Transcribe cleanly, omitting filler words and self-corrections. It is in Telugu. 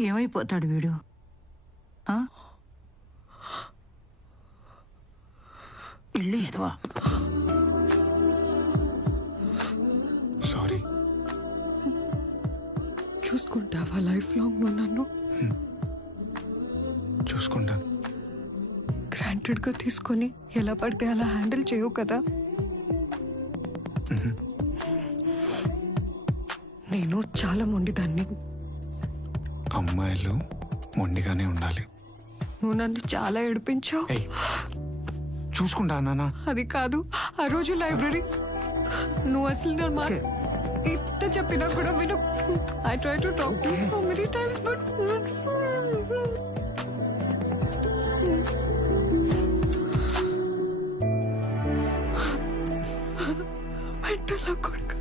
ఏమైపోతాడు వీడు? ఇల్లు ఎదవా. సారీ. చూసుకుంటావా లైఫ్ లాంగ్ నువ్వు నన్ను? చూసుకుంటాను. గ్రాంటెడ్గా తీసుకొని ఎలా పడితే అలా హ్యాండిల్ చేయవు కదా. నేను చాలా మొండిదాన్ని. అమ్మాయిలు మొండిగానే ఉండాలి. నువ్వు నన్ను చాలా ఏడిపించావు. చూసుకుంటా నాన్న. అది కాదు, ఆ రోజు లైబ్రరీ నువ్వు అసలు నా మాట ఇంత చెప్పినా కూడా విను. I try to talk to so many times but mental కొడుకు.